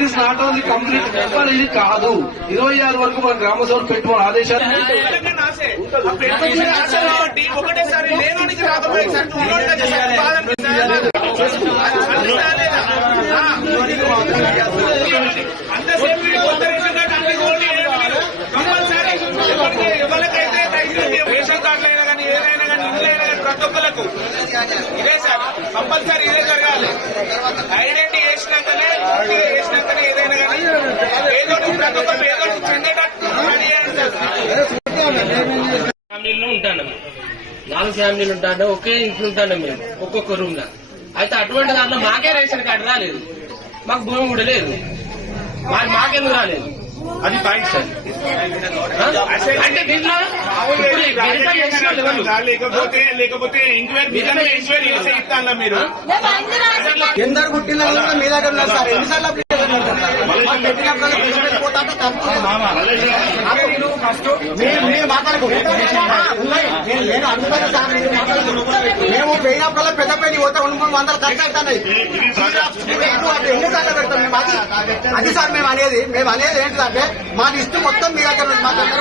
It is not only complete number, ఇది కాదు. 26 వరకు మన గ్రామ సభలు పెట్టుకున్న ఆదేశాలు ఒకటేసారి లేనోనికి రాకపోయేసరికి ఎవరికైతే రేషన్ కార్డులు అయినా కానీ ఏదైనా కానీ ఇండ్లైనా కానీ ప్రతి ఒక్కరికి ఇదే సార్ కంపల్సరీ ఇదే జరగాలి. ఐడెంటిటీ వేసినాకనే ఏదైనా కానీ ఏదో ప్రతి ఒక్కరు ఏదో చెందేటట్టు రెడీ చేయండి సార్. ఫ్యామిలీలో ఉంటాను, 4 ఫ్యామిలీలు ఉంటాను, ఒకే ఇంట్లో ఉంటాను మేము ఒక్కొక్క రూమ్ లో. అయితే అటువంటి దాంట్లో మాకే రేషన్ కార్డు రాలేదు, మాకు భూమి కూడా లేదు, మాకెందుకు రాలేదు అది పాయింట్ సార్. అంటే దీంట్లో లేకపోతే ఎంక్వైరీ చేయిస్తాను మీరు ఎందరు పుట్టిన మీ దగ్గర ఉన్నారు సార్. ఎన్నిసార్లు మేము పోయినప్పుడల్లా పెద్ద పైన పోతే 200 ఖర్చు అవుతున్నాయి. ఎన్నిసార్లు పెడతాం మేము అది సార్. మేము అనేది ఏంటంటే మా లిస్టు మొత్తం మీ దగ్గర ఉంది. మా దగ్గర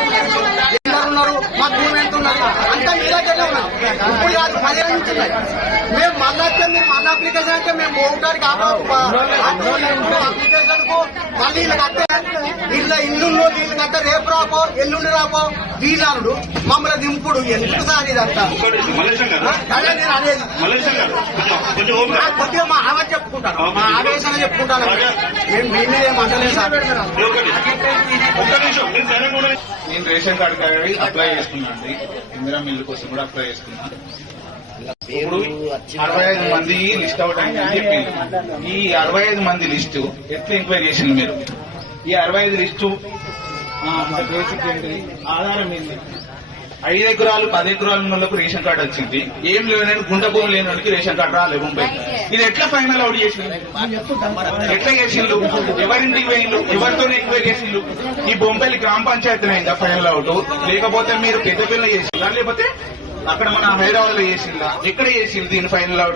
ఉన్నారు, మా భూమి ఎంత ఉన్నారు అంతా మీ దగ్గరనే ఉన్నారు. ఇప్పుడు కాదు 10 నుంచి ఉన్నాయి. మేము మళ్ళీ మీరు మళ్ళీ అప్లికేషన్ అంటే మేము పోవడానికి అప్లికేషన్ కు మళ్ళీ వీళ్ళు కట్టే ఇల్లు వీళ్ళు కట్టే రేపు రాపో ఎల్లుండి రాపో వీళ్ళనుడు మమ్మల్ని దింపుడు ఎందుకు సార్ ఇదంతా అదే నేను అనేది. కొద్దిగా మా ఆమె చెప్పుకుంటాను, మా ఆవేశంగా చెప్పుకుంటాను. మేము మీ మీద ఏమంటలేదు సార్. నేను రేషన్ కార్డు అప్లై చేసుకున్నాను, ఇందిరా మిల్లు కోసం కూడా అప్లై చేసుకున్నాను. ఇప్పుడు 65 మంది లిస్ట్ అవుట్ అయిందని చెప్పింది. ఈ 65 మంది లిస్టు ఎట్లా ఎంక్వైరీ చేసింది మీరు? ఈ 65 లిస్టు బేసిక్ ఏంటి, ఆధారం ఏంటి? 5 ఎకరాలు 10 ఎకరాల వాళ్ళకు రేషన్ కార్డు వచ్చింది, ఏం లేని గుంట భూమి లేని వాళ్ళకి రేషన్ కార్డు రాలేదు ముంబై. ఇది ఎట్లా ఫైనల్ అవుట్ చేసింది? ఎట్లా చేసిండ్రు? ఎవరింటికి పోయిండ్రు? ఎవరితో ఎంక్వైరీ చేసిండ్రు? ఈ బొంబాయి గ్రామ పంచాయతీ అయిందా ఫైనల్ అవుట్? లేకపోతే మీరు పెద్దపిల్ల చేసిందా? లేకపోతే అక్కడ మన హైదరాబాద్ లో చేసిందా? ఎక్కడ చేసింది దీని ఫైనల్ అవుట్?